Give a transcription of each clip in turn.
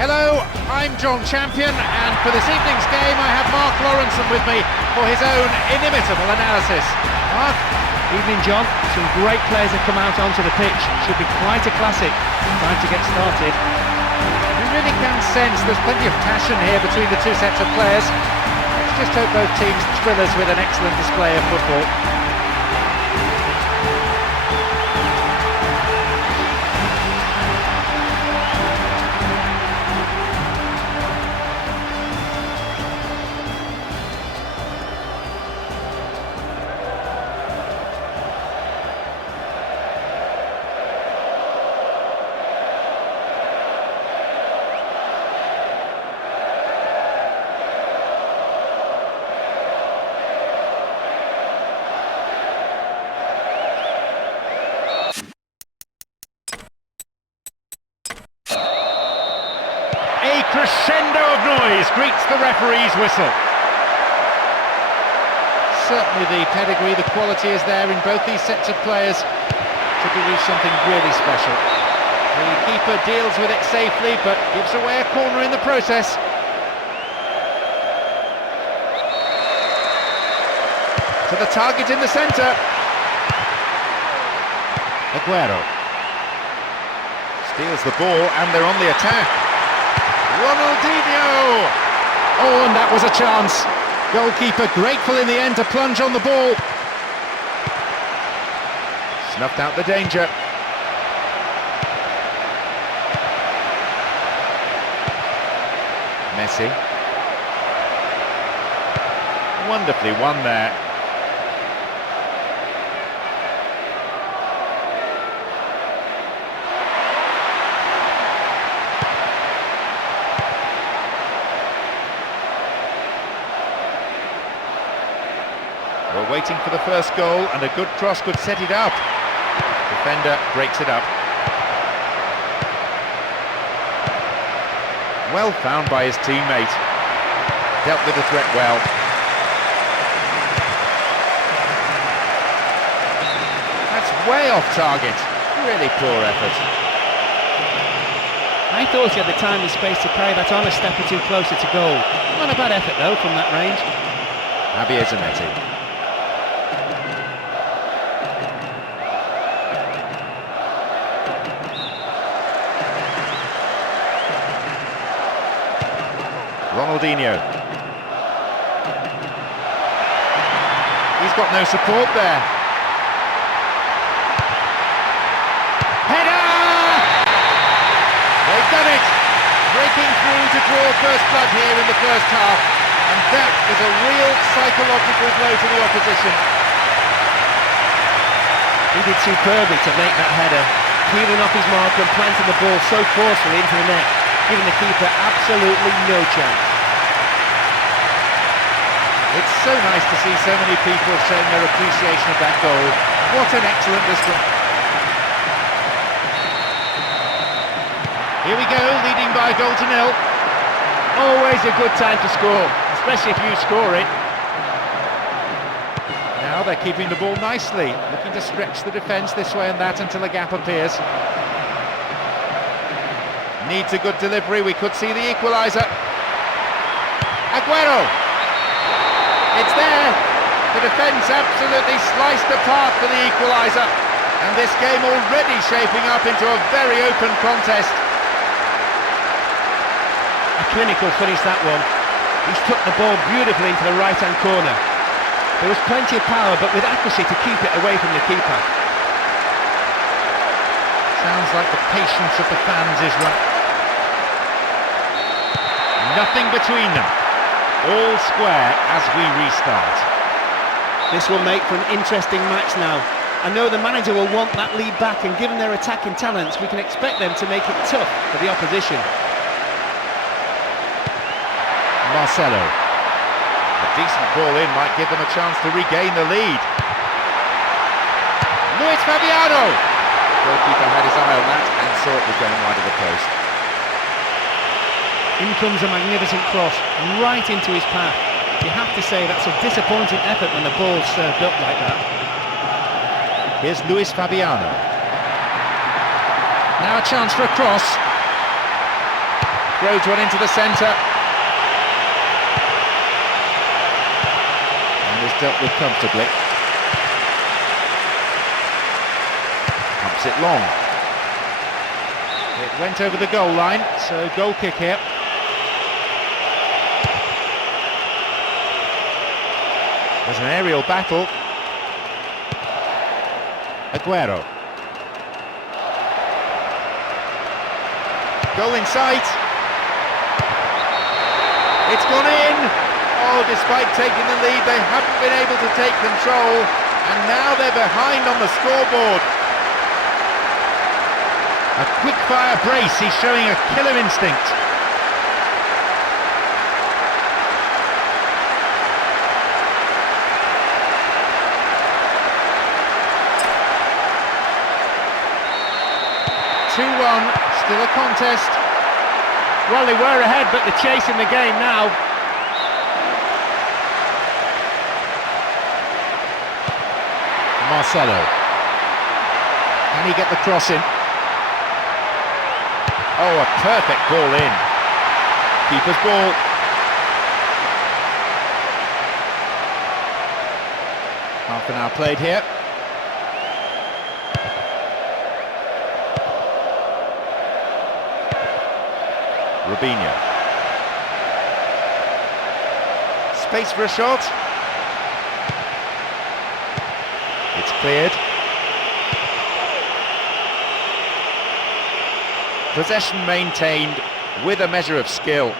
Hello, I'm John Champion, and for this evening's game I have Mark Lawrenson with me for his own inimitable analysis. Mark? Evening, John. Some great players have come out onto the pitch. Should be quite a classic. Time to get started. You really can sense there's plenty of passion here between the two sets of players. Let's just hope both teams thrill us with an excellent display of football. A crescendo of noise greets the referee's whistle. Certainly the pedigree, the quality is there in both these sets of players to produce something really special. The keeper deals with it safely, but gives away a corner in the process. To the target in the centre. Aguero steals the ball and they're on the attack. Ronaldinho! Oh, and that was a chance. Goalkeeper grateful in the end to plunge on the ball. Snuffed out the danger. Messi. Wonderfully won there. We're waiting for the first goal, and a good cross could set it up. Defender breaks it up. Well found by his teammate. Dealt with the threat well. That's way off target. Really poor effort. I thought he had the time and space to carry that on a step or two closer to goal. Not a bad effort though from that range. Javier Zanetti. Ronaldinho. He's got no support there. Header! They've done it! Breaking through to draw first blood here in the first half. And that is a real psychological blow to the opposition. He did superbly to make that header, peeling off his marker and planting the ball so forcefully into the net, giving the keeper absolutely no chance. It's so nice to see so many people showing their appreciation of that goal. What an excellent display. Here we go, leading by a goal to nil. Always a good time to score, especially if you score it. Now they're keeping the ball nicely, looking to stretch the defence this way and that until a gap appears. Needs a good delivery, we could see the equaliser. Aguero! It's there! The defence absolutely sliced apart for the equaliser. And this game already shaping up into a very open contest. A clinical finish, that one. He struck the ball beautifully into the right-hand corner. There was plenty of power, but with accuracy to keep it away from the keeper. Sounds like the patience of the fans is right. Nothing between them. All square as we restart. This will make for an interesting match now. I know the manager will want that lead back, and given their attacking talents, we can expect them to make it tough for the opposition. Marcelo. A decent ball in might give them a chance to regain the lead. Luis Fabiano! Goalkeeper had his eye on that and saw it was going wide of the post. In comes a magnificent cross, right into his path. You have to say that's a disappointing effort when the ball's served up like that. Here's Luis Fabiano. Now a chance for a cross. Throws one into the centre. And is dealt with comfortably. Pumps it long. It went over the goal line, so goal kick here. There's an aerial battle. Aguero. Goal in sight. It's gone in. Oh, despite taking the lead, they haven't been able to take control, and now they're behind on the scoreboard. A quick-fire brace, he's showing a killer instinct. Still a contest. Well, they were ahead, but they're chasing the game now. Marcelo. Can he get the cross in? Oh, a perfect ball in. Keeper's ball. Half an hour played here. Robinho. Space for a shot. It's cleared. Possession maintained with a measure of skill.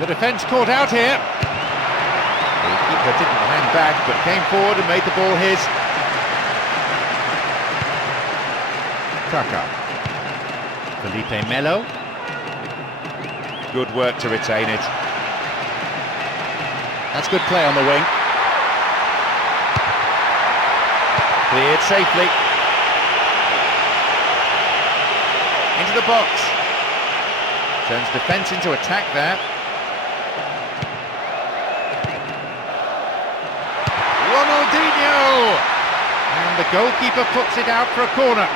The defence caught out here. The keeper didn't hang back but came forward and made the ball his. Kaka. Felipe Melo. Good work to retain it. That's good play on the wing. Cleared safely. Into the box. Turns defence into attack there. Ronaldinho! And the goalkeeper puts it out for a corner.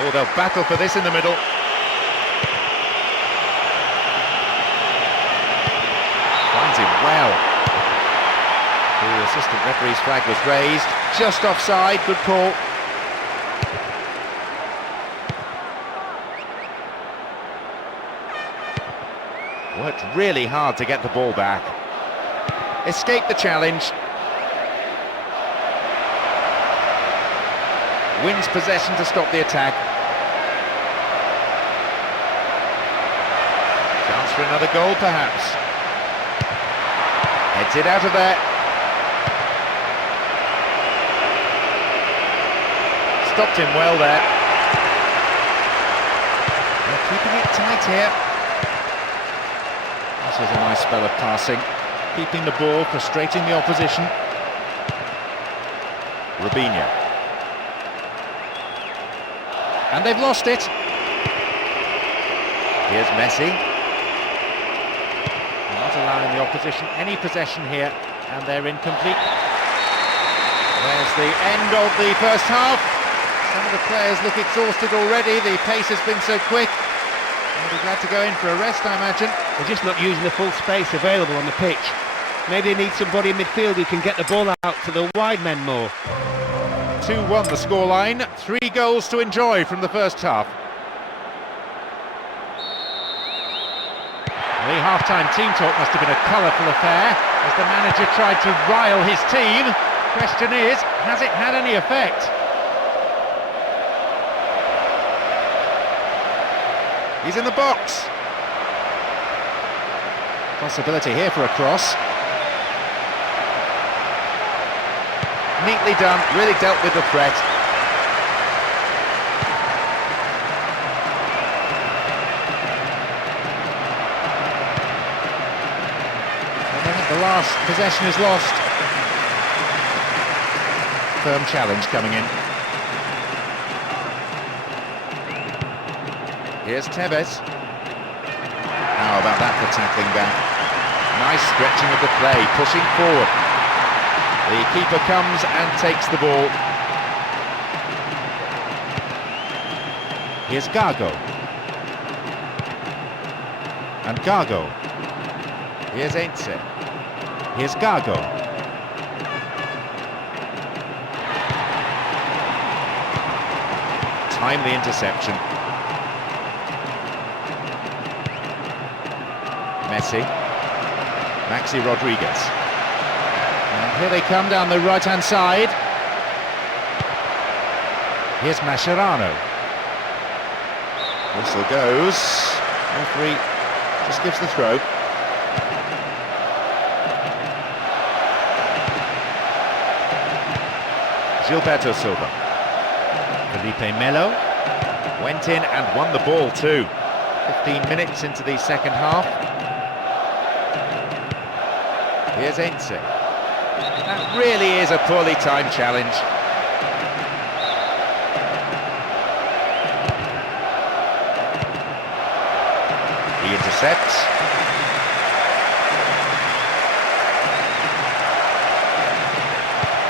Oh, they'll battle for this in the middle. Finds him well. The assistant referee's flag was raised. Just offside, good call. Worked really hard to get the ball back. Escaped the challenge. Wins possession to stop the attack. Chance for another goal, perhaps. Heads it out of there. Stopped him well there. They're keeping it tight here. This is a nice spell of passing. Keeping the ball, frustrating the opposition. Robinho. And they've lost it. Here's Messi. Not allowing the opposition any possession here, and they're incomplete. There's the end of the first half. Some of the players look exhausted already. The pace has been so quick. They'll be glad to go in for a rest, I imagine. They're just not using the full space available on the pitch. Maybe they need somebody in midfield who can get the ball out to the wide men more. 2-1 the scoreline, 3 goals to enjoy from the first half. The half-time team talk must have been a colourful affair as the manager tried to rile his team. Question is, has it had any effect? He's in the box. Possibility here for a cross. Neatly done, really dealt with the threat. And I think the last possession is lost. Firm challenge coming in. Here's Tevez. How about that for tackling back? Nice stretching of the play, pushing forward. The keeper comes and takes the ball. Here's Gago. And Gago. Here's Ence. Here's Gago. Timely interception. Messi. Maxi Rodriguez. And here they come down the right-hand side. Here's Mascherano. Whistle goes. Referee just gives the throw. Gilberto Silva. Felipe Melo went in and won the ball too. 15 minutes into the second half. Here's Ence. That really is a poorly timed challenge. He intercepts.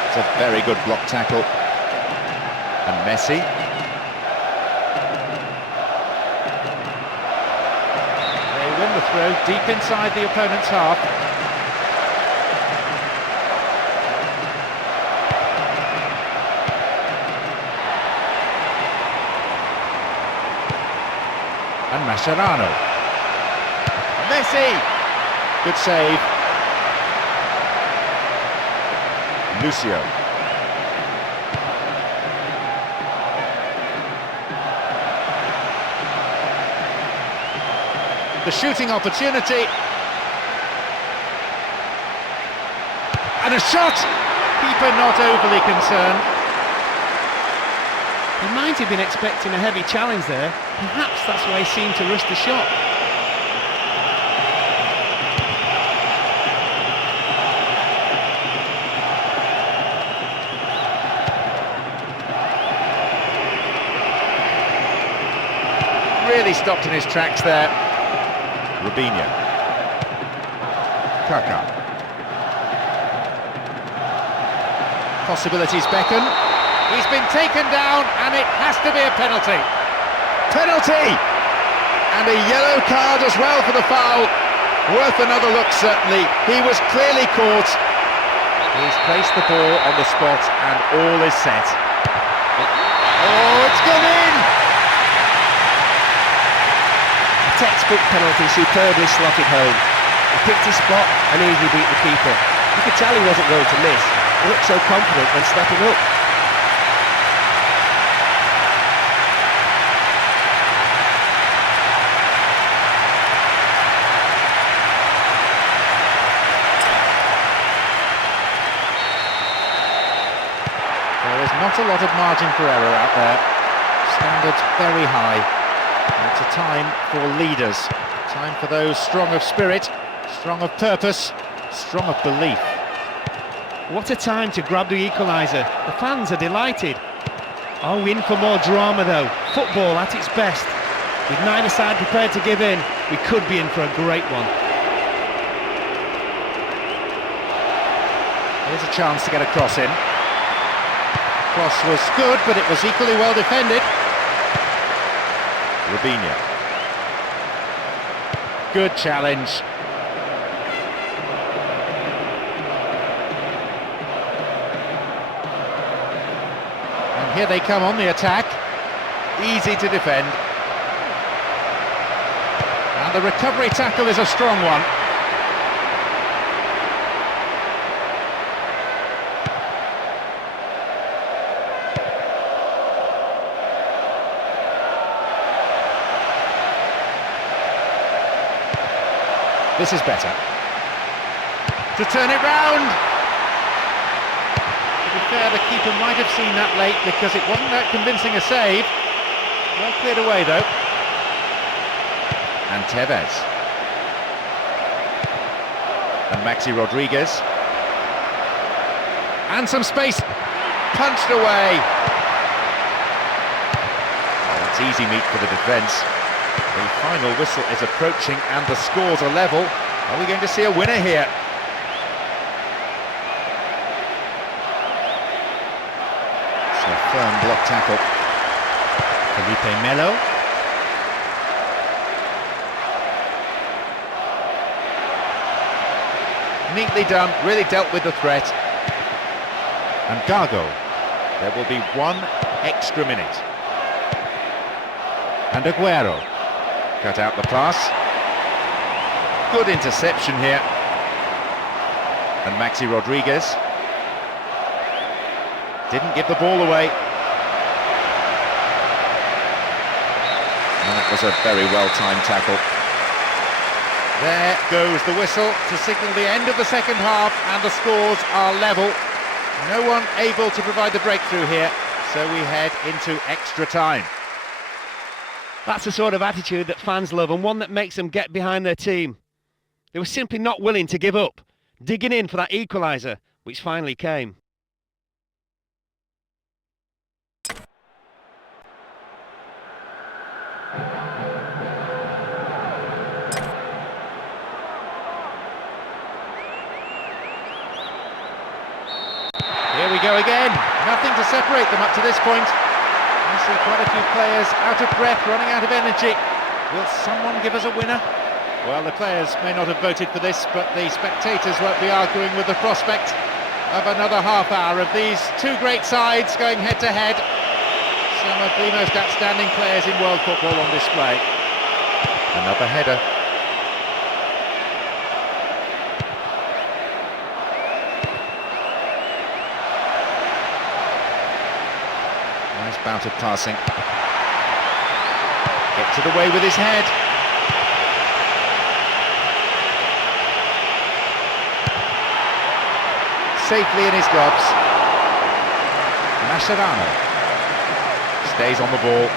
It's a very good block tackle. And Messi. They win the throw deep inside the opponent's half. And Mascherano. Messi! Good save. Lucio. The shooting opportunity. And a shot! Keeper not overly concerned. He might have been expecting a heavy challenge there. Perhaps that's why he seemed to rush the shot. Really stopped in his tracks there. Robinho. Kaká. Possibilities beckon. He's been taken down and it has to be a penalty. Penalty! And a yellow card as well for the foul. Worth another look, certainly. He was clearly caught. He's placed the ball on the spot and all is set. Oh, it's gone in! A textbook penalty, superbly slotted home. He picked his spot and easily beat the keeper. You could tell he wasn't going to miss. He looked so confident when stepping up. There is not a lot of margin for error out there. Standards very high. And it's a time for leaders. Time for those strong of spirit, strong of purpose, strong of belief. What a time to grab the equaliser. The fans are delighted. Are we in for more drama though? Football at its best. With neither side prepared to give in, we could be in for a great one. Here's a chance to get a cross in. Cross was good, but it was equally well defended. Robinho. Good challenge. And here they come on the attack. Easy to defend. And the recovery tackle is a strong one. This is better. To turn it round! To be fair, the keeper might have seen that late because it wasn't that convincing a save. Well cleared away though. And Tevez. And Maxi Rodriguez. And some space. Punched away. Oh, that's easy meat for the defence. The final whistle is approaching and the scores are level. Are we going to see a winner here? firm block tackle. Felipe Melo. Neatly done, really dealt with the threat. And Gago, there will be 1 extra minute. And Aguero, cut out the pass. Good interception here. And Maxi Rodriguez didn't give the ball away. And that was a very well-timed tackle. There goes the whistle to signal the end of the second half, and the scores are level. No one able to provide the breakthrough here, so we head into extra time. That's the sort of attitude that fans love, and one that makes them get behind their team. They were simply not willing to give up, digging in for that equaliser, which finally came. Here we go again. Nothing to separate them up to this point. I see quite a few players out of breath, running out of energy. Will someone give us a winner? Well, the players may not have voted for this, but the spectators won't be arguing with the prospect of another half hour of these two great sides going head to head. Some of the most outstanding players in world football on display. Another header. Nice bout of passing. Gets it away with his head. Safely in his gloves. Mascherano stays on the ball.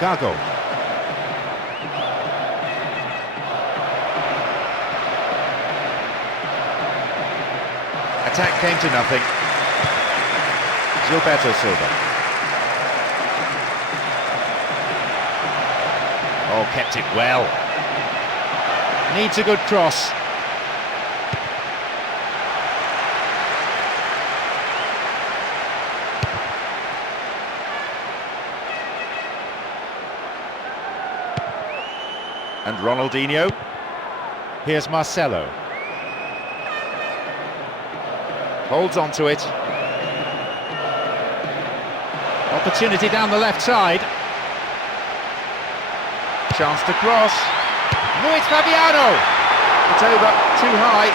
Gago. Attack came to nothing. Gilberto Silva. Oh, kept it well. Needs a good cross. And Ronaldinho. Here's Marcelo. Holds on to it. Opportunity down the left side. Chance to cross. Luis Fabiano. It's over, too high.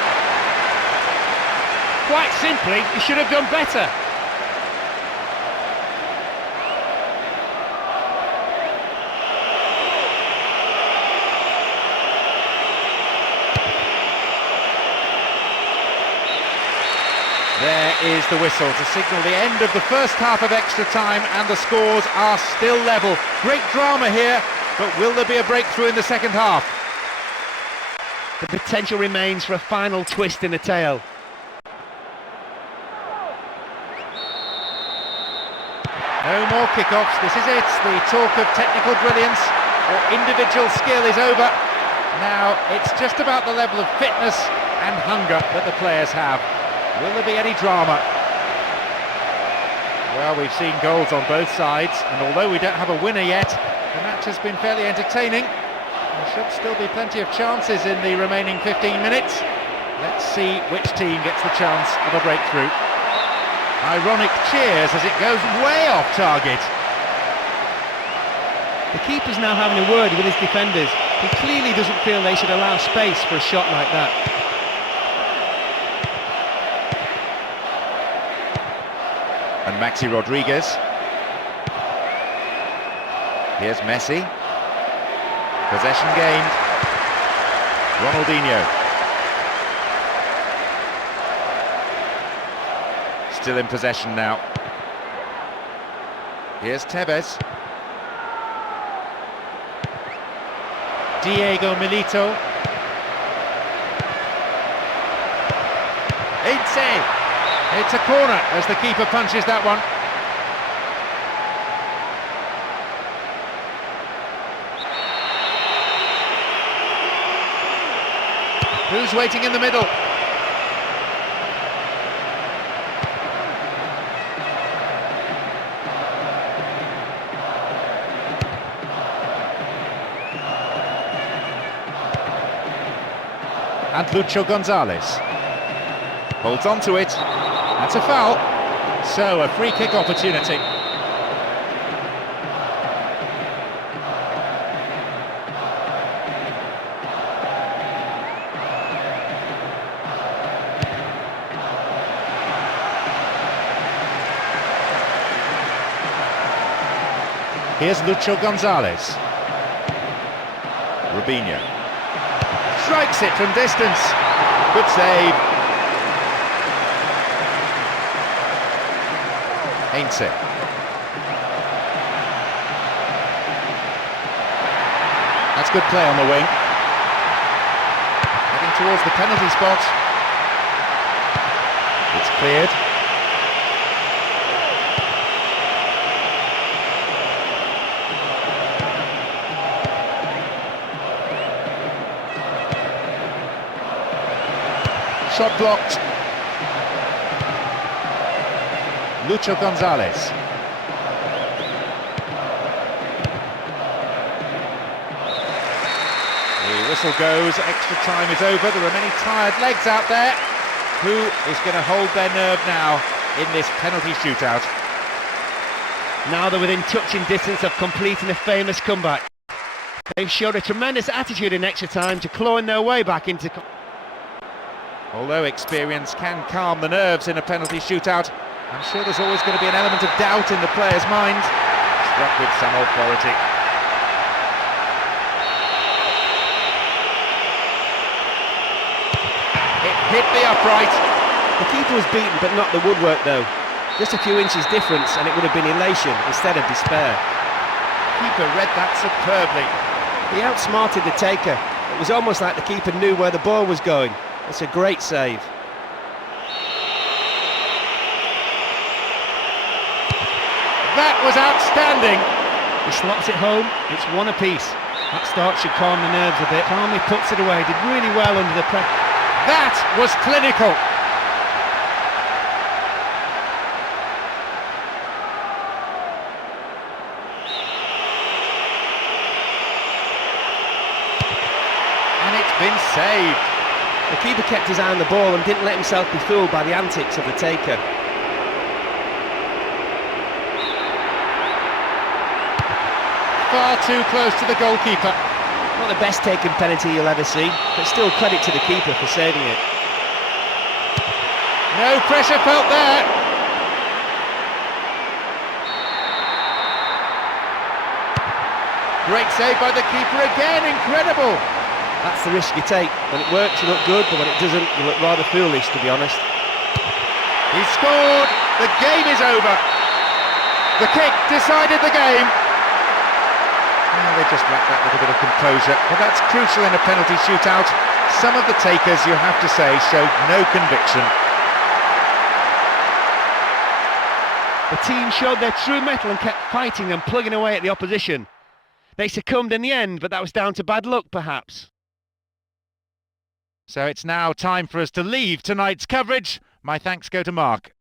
Quite simply, he should have done better. There is the whistle to signal the end of the first half of extra time, and the scores are still level. Great drama here, but will there be a breakthrough in the second half? The potential remains for a final twist in the tale. No more kickoffs, this is it. The talk of technical brilliance or individual skill is over. Now it's just about the level of fitness and hunger that the players have. Will there be any drama? Well, we've seen goals on both sides, and although we don't have a winner yet, the match has been fairly entertaining. There should still be plenty of chances in the remaining 15 minutes. Let's see which team gets the chance of a breakthrough. Ironic cheers as it goes way off target. The keeper's now having a word with his defenders. He clearly doesn't feel they should allow space for a shot like that. And Maxi Rodriguez. Here's Messi. Possession gained. Ronaldinho. Still in possession now. Here's Tevez. Diego Milito. Ince. It's a corner as the keeper punches that one. Who's waiting in the middle? And Lucho Gonzalez holds on to it. That's a foul. So a free kick opportunity. Here's Lucho Gonzalez. Robinho strikes it from distance. Good save. Heinze. That's good play on the wing. Heading towards the penalty spot. It's cleared. Shot blocked. Lucho Gonzalez. The whistle goes, extra time is over. There are many tired legs out there. Who is going to hold their nerve now in this penalty shootout? Now they're within touching distance of completing a famous comeback. They've showed a tremendous attitude in extra time to clawing their way back into... Although experience can calm the nerves in a penalty shootout, I'm sure there's always going to be an element of doubt in the player's mind. Struck with some authority. It hit the upright. The keeper was beaten, but not the woodwork though. Just a few inches difference and it would have been elation instead of despair. Keeper read that superbly. He outsmarted the taker. It was almost like the keeper knew where the ball was going. It's a great save. That was outstanding. He slots it home. It's one apiece. That start should calm the nerves a bit. Calmly puts it away. Did really well under the pressure. That was clinical. And it's been saved. The keeper kept his eye on the ball and didn't let himself be fooled by the antics of the taker. Far too close to the goalkeeper. Not the best taken penalty you'll ever see, but still credit to the keeper for saving it. No pressure felt there. Great save by the keeper again, incredible. That's the risk you take. When it works, you look good, but when it doesn't, you look rather foolish, to be honest. He scored. The game is over. The kick decided the game. Now they just lack that little bit of composure, but that's crucial in a penalty shootout. Some of the takers, you have to say, showed no conviction. The team showed their true mettle and kept fighting and plugging away at the opposition. They succumbed in the end, but that was down to bad luck, perhaps. So it's now time for us to leave tonight's coverage. My thanks go to Mark.